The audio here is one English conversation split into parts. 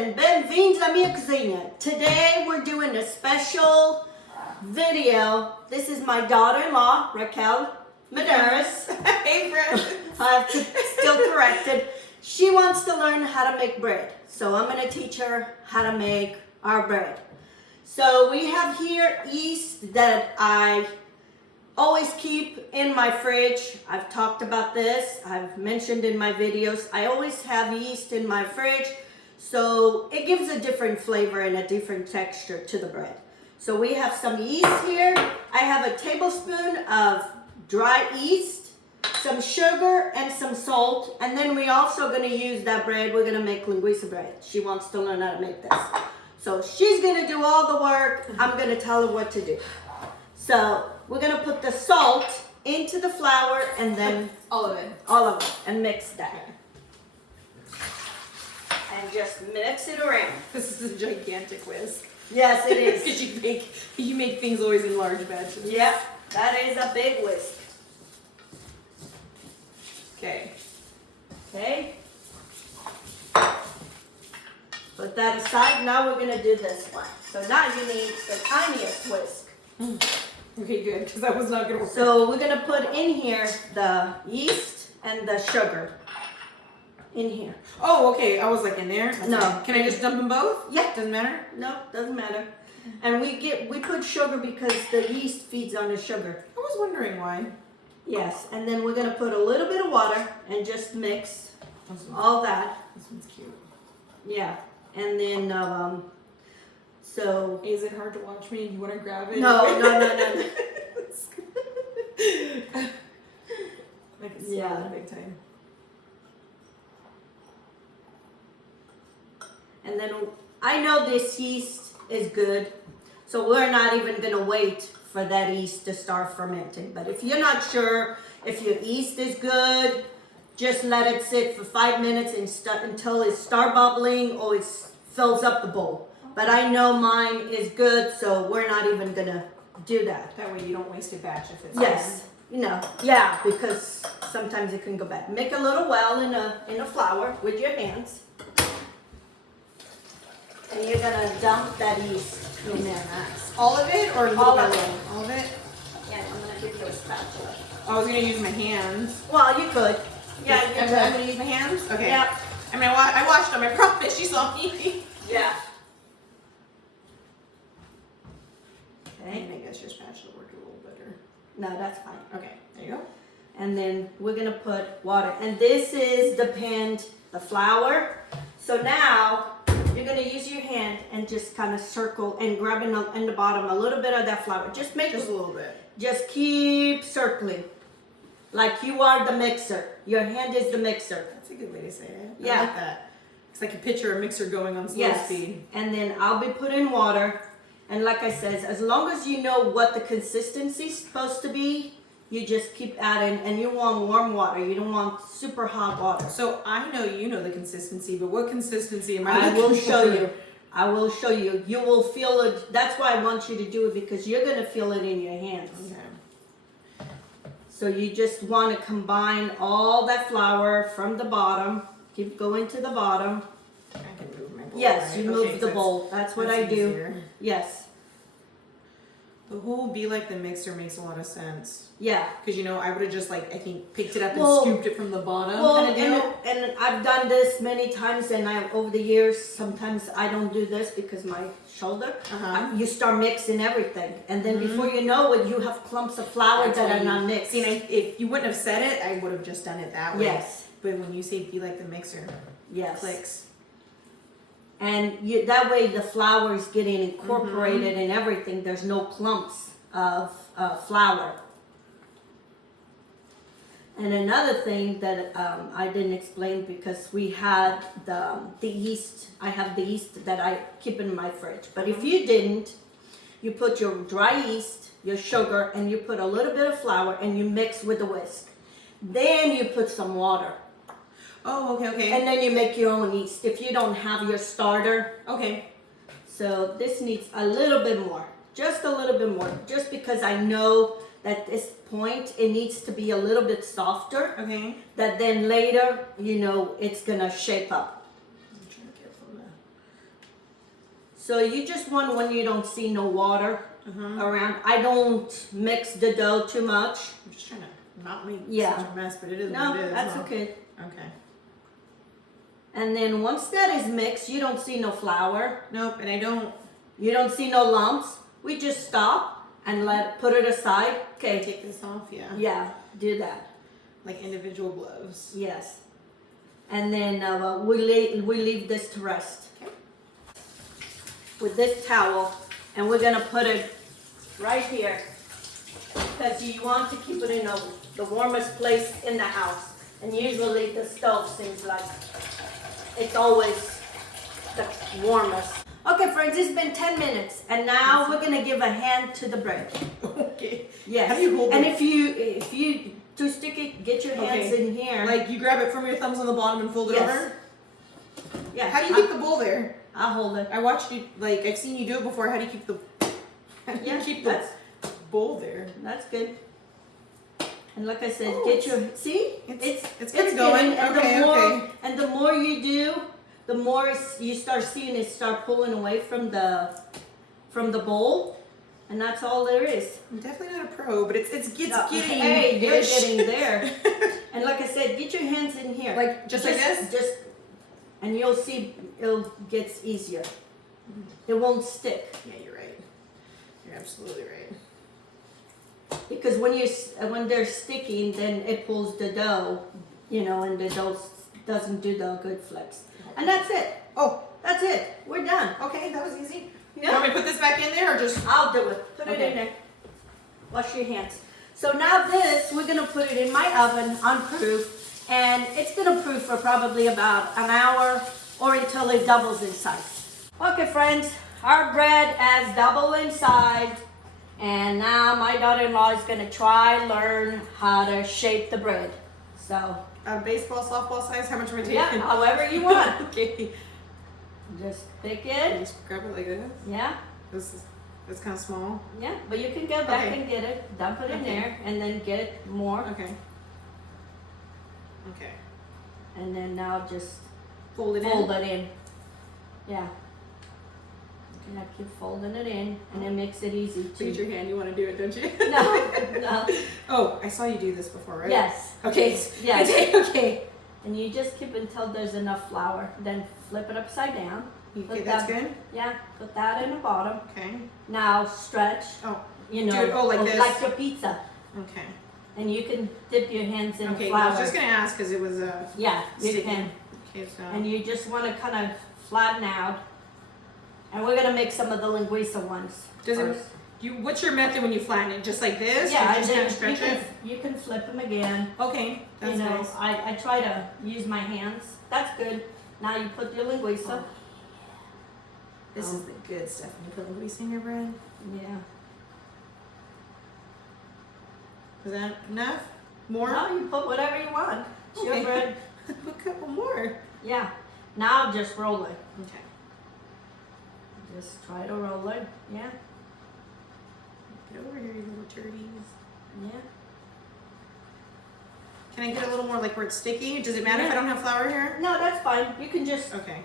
and benvindos à minha cozinha. Today we're doing a special video. This is my daughter-in-law, Raquel Medeiros. Hey, friend. I have to still correct it. She wants to learn how to make bread. So I'm going to teach her how to make our bread. So we have here yeast that I always keep in my fridge. I've talked about this. I've mentioned in my videos. I always have yeast in my fridge. So it gives a different flavor and a different texture to the bread. So we have some yeast here. I have a tablespoon of dry yeast, some sugar, and some salt. And then we're also going to use that bread. We're going to make linguiça bread. She wants to learn how to make this. So she's going to do all the work. I'm going to tell her what to do. So we're going to put the salt into the flour and then All of it. and mix that. And just mix it around. This is a gigantic whisk. Yes, it is. Because you make things always in large batches. Yep, that is a big whisk. Okay. Okay. Put that aside. Now we're going to do this one. So now you need the tiniest whisk. Okay, good, because I was not going to work. So we're going to put in here the yeast and the sugar. In here. Oh, okay. I was like in there. No. Okay. Can I just dump them both? Yeah. Doesn't matter? No, doesn't matter. And we put sugar because the yeast feeds on the sugar. I was wondering why. Yes, and then we're gonna put a little bit of water and just mix all that. This one's cute. Yeah, and then so. Is it hard to watch me? You want to grab it? No. I can smell Yeah. it big time. And then I know this yeast is good, so we're not even gonna wait for that yeast to start fermenting. But if you're not sure if your yeast is good, just let it sit for 5 minutes until it starts bubbling or it fills up the bowl. But I know mine is good, so we're not even gonna do that. That way you don't waste a batch if it's Yes, yeah, because sometimes it can go bad. Make a little well in a flour with your hands. And you're gonna dump that yeast in there. Nice. All of it or All little of by it. little? All of it? Yeah, I'm gonna give you a spatula. I was gonna use my hands. Well, you could. Yeah, you I'm could. gonna use my hands. Okay. Yeah. I mean, I watched on my profit. She saw me. Yeah. I Okay. guess your spatula worked a little better. No, that's fine. Okay. There you go. And then we're gonna put water. And this is the flour. So now you're gonna use your hand and just kind of circle and grab in the bottom a little bit of that flour. Just make Just a little bit. Just keep circling, like you are the mixer. Your hand is the mixer. That's a good way to say it. Yeah. I like that. It's like a picture a mixer going on slow Yes. speed. And then I'll be putting water. And like I said, as long as you know what the consistency is supposed to be, you just keep adding. And you want warm water. You don't want super hot water. So I know you know the consistency, but what consistency am I I looking will for? show you. I will show you. You will feel it. That's why I want you to do it, because you're going to feel it in your hands. Okay. So you just want to combine all that flour from the bottom. Keep going to the bottom. I can move my bowl. Yes, right? you Okay, move the bowl. That's what I do. easier. Yes. The whole be like the mixer makes a lot of sense. Yeah. Because, I would have just, I think, picked it up and Well- scooped it from the bottom Well, kind of deal. and I've done this many times, and over the years, sometimes I don't do this because my shoulder. Uh-huh. You start mixing everything, and then before you know it, you have clumps of flour That's that why are you- not mixed. See, and if you wouldn't have said it, I would have just done it that way. Yes. But when you say be like the mixer, Yes. clicks. And that way the flour is getting incorporated in everything. There's no clumps of flour. And another thing that I didn't explain, because we had the yeast. I have the yeast that I keep in my fridge. But if you didn't, you put your dry yeast, your sugar, and you put a little bit of flour, and you mix with the whisk. Then you put some water. Oh, okay. And then you make your own yeast if you don't have your starter. Okay. So this needs a little bit more, just a little bit more, just because I know that at this point it needs to be a little bit softer, Okay. that then later, it's gonna shape up. I'm trying to get from the So you just want when you don't see no water Uh-huh. around. I don't mix the dough too much. I'm just trying to not make Yeah. such a mess, but it is No, what it is. that's huh? okay. Okay. And then once that is mixed, you don't see no flour. Nope, and I don't You don't see no lumps. We just stop and put it aside. Okay. take this off, yeah. Yeah, do that. Like individual gloves. Yes. And then we leave this to rest. Okay. With this towel, and we're gonna put it right here because you want to keep it in the warmest place in the house. And usually the stove seems like it's always the warmest. Okay, friends, it's been 10 minutes, and now we're gonna give a hand to the bread. Okay. Yes. How do you hold and it? if you to stick it, get your hands Okay. in here. Like you grab it from your thumbs on the bottom and fold it Yes. over? Yeah. How do you keep the bowl there? I'll hold it. I watched you, like, I've seen you do it before. How do you keep the, Yeah, the that's bowl there? That's good. And like I said, Oh, get your see. It's getting going. And Okay, the more okay. and the more you do, the more you start seeing it start pulling away from the bowl, and that's all there is. I'm definitely not a pro, but it's getting. Hey, you're ish. getting there. And like I said, get your hands in here. Like just like this. Just and you'll see it gets easier. It won't stick. Yeah, you're right. You're absolutely right. Because when they're sticking, then it pulls the dough, and the dough doesn't do the good flips. And that's it. Oh, That's it. We're done. okay, that was easy. You Yeah. want me to put this back in there or just? I'll do it. Put it Okay. in there. Wash your hands. So now we're gonna put it in my oven on proof, and it's gonna proof for probably about an hour or until it doubles in size. Okay, friends, our bread has doubled in size. And now my daughter-in-law is gonna learn how to shape the bread. So, Baseball, softball size? How much am I taking? yeah, however you want. Okay. Just pick it. Just grab it like this. Yeah, It's kind of small. yeah. But you can go back Okay. and get it, dump it in Okay. there, and then get more. Okay. Okay. And then now just Fold it fold in. it in. Yeah. Yeah, keep folding it in, and it makes it easy Look at to. your hand. You want to do it, don't you? No, no. Oh, I saw you do this before, right? Yes. Okay. Yes. Okay. And you just keep until there's enough flour. Then flip it upside down. Okay, that's good. Yeah, put that in the bottom. Okay. Now stretch. Oh. You know, Do it- oh, like this? like your pizza. Okay. And you can dip your hands in Okay. I flour. was just gonna ask because it was Yeah, you sticking. can. Okay, so. And you just want to kind of flatten out. And we're gonna make some of the linguiça ones. Does it? first. What's your method when you flatten it? Just like this? Yeah, Or and just then kind of stretch it. you can flip them again. Okay. That's nice. I try to use my hands. That's good. Now you put your linguiça. This is the good stuff when you put linguiça in your bread. Yeah. Is that enough? More? No, you put whatever you want. It's your Okay. bread. Put a couple more. Yeah. Now just roll it. Okay. Just try to roll it. Yeah. Get over here, you little turdies. Yeah. Can I get a little more like where it's sticky? Does it matter if I Yeah. don't have flour here? No, that's fine. You can just, Okay.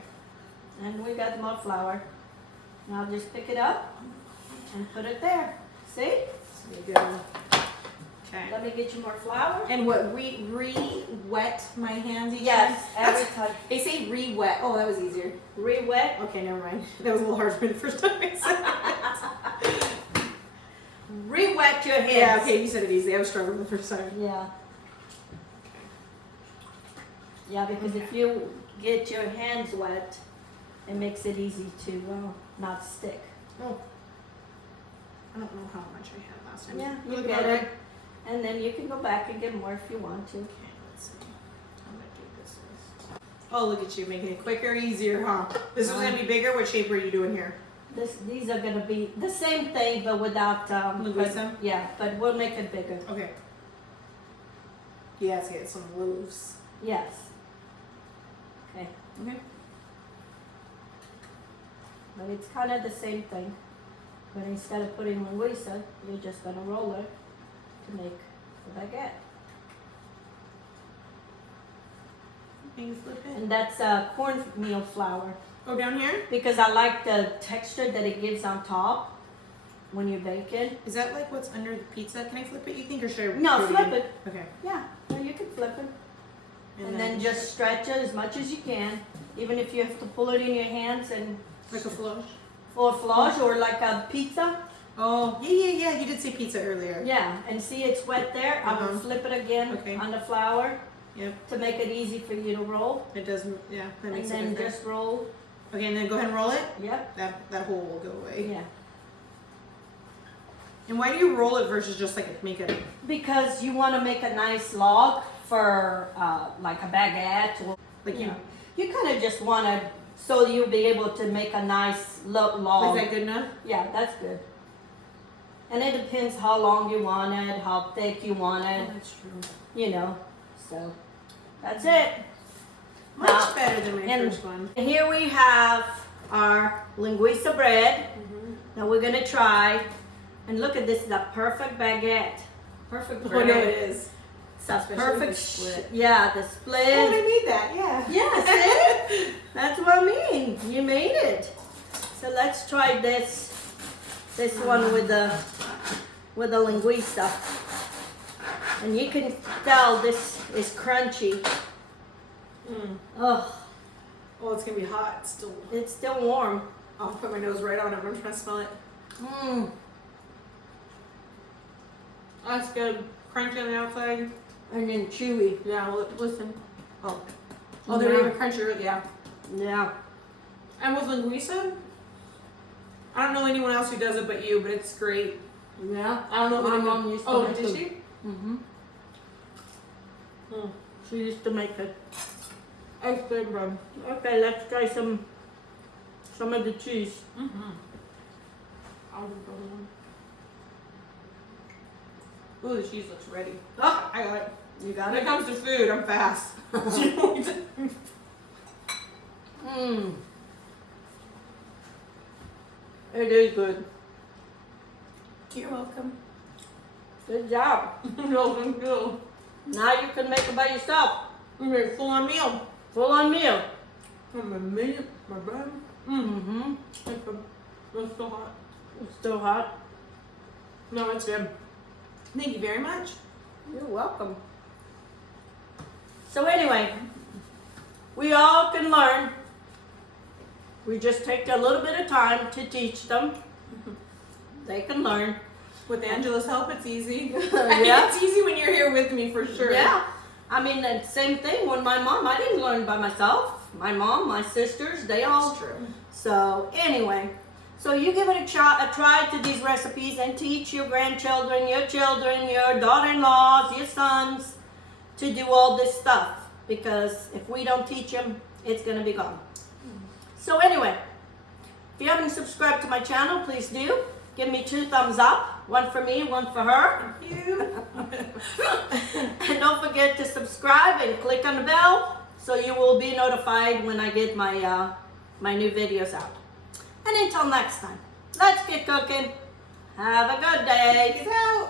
and we got more flour. Now just pick it up and put it there. See? There you go. Okay. Let me get you more flour. And what, re-wet my hands each Yes, time? every That's- time. They say re-wet. Oh, that was easier. Re-wet. Okay, never mind. That was a little hard for me the first time I said it. Re-wet your hands. Yeah, okay, you said it easy. I was struggling the first time. Yeah. Yeah, because if you get your hands wet, it makes it easy to not stick. Oh. I don't know how much I had last time. Yeah, you Look get about it. right. And then you can go back and get more if you want to. Okay, let's see. I'm gonna do this. Oh, look at you making it quicker, easier, huh? This was gonna be bigger. What shape were you doing here? These are gonna be the same thing, but without Linguiça? yeah, but we'll make it bigger. Okay. Yeah, let's get some loaves. Yes. Okay. Okay. But it's kind of the same thing. But instead of putting linguiça, you're just gonna roll it to make the baguette. Can you flip it? And that's cornmeal flour. Oh, down here? because I like the texture that it gives on top when you bake it. Is that like what's under the pizza? Can I flip it, you think, or should I? No, do flip again? it. Okay. Yeah, no, you can flip it. And then just stretch it as much as you can, even if you have to pull it in your hands and Like a flourish? or flush or like a pizza. Oh, yeah. You did say pizza earlier. Yeah, and see it's wet there. I will Uh-huh. flip it again Okay. on the flour Yep. to make it easy for you to roll. It does, yeah, that And makes then it different. just roll. Okay, and then go ahead and roll it. Yep. That hole will go away. Yeah. And why do you roll it versus just like make it? Because you want to make a nice log for like a baguette or Like you, you kind of just want to so you'll be able to make a nice log. is that good enough? Yeah, that's good. And it depends how long you want it, how thick you want it, that's true. you know. So that's it. Much Now, better than my and- first one. Here we have our linguiça bread. Mm-hmm. Now we're gonna try, and look at this, is a perfect baguette. Perfect Oh, bread. no, it is. It's a Especially with perfect the split. Yeah, the Oh, split. I made that, yeah. Yes, see? That's what I mean. You made it. So let's try this one with the linguiça. And you can tell this is crunchy. Mm. Oh, Oh, it's gonna be hot still. it's still warm. I'll put my nose right on it, but I'm trying to smell it. Mmm. That's good. Crunchy on the outside. And then chewy. Yeah, listen. Oh, they were even crunchier, yeah. Yeah. And with linguiça, I don't know anyone else who does it but you, but it's great. Yeah. I don't know My what mom used to Oh, make did it. she? Mm-hmm. Mm. She used to make it. That's good, bro. Okay, let's try some of the cheese. Mm-hmm. Ooh, the cheese looks ready. Oh, I got it. you got When it it? comes to food, I'm fast. Mmm. It is good. You're welcome. Good job. No, thank you. Now you can make it by yourself. We made a full-on meal. Full on meal. And my meat, my bread. Mm-hmm. It's so hot. It's still hot. No, it's good. Thank you very much. You're welcome. So anyway, we all can learn. We just take a little bit of time to teach them. They can learn. With Angela's help, it's easy. Yeah. It's easy when you're here with me, for sure. Yeah. I mean, the same thing when my mom, I didn't learn by myself. My mom, my sisters, they all. That's true. So anyway, so you give it a try to these recipes and teach your grandchildren, your children, your daughter-in-laws, your sons to do all this stuff. Because if we don't teach them, it's going to be gone. So anyway, if you haven't subscribed to my channel, please do. Give me 2 thumbs up. One for me, one for her. Thank you. And don't forget to subscribe and click on the bell so you will be notified when I get my my new videos out. And until next time, let's get cooking. Have a good day. Peace out.